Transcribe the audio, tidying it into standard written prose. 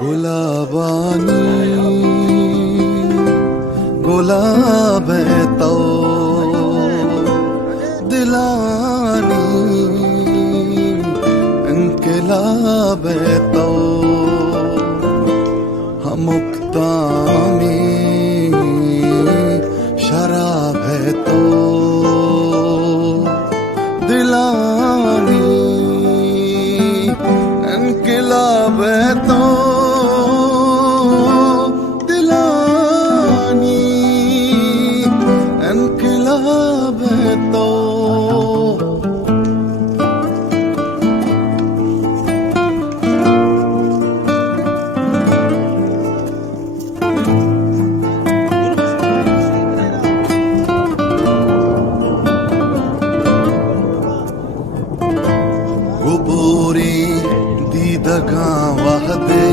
गुलाबानी गुलाबे तो दिलानी इनकलाबे तो हम मुक्तामी शराब है तो दिलानी इनकलाब है तो दिलानी इनकलाब है तो गुबूरी दीदगा वहदे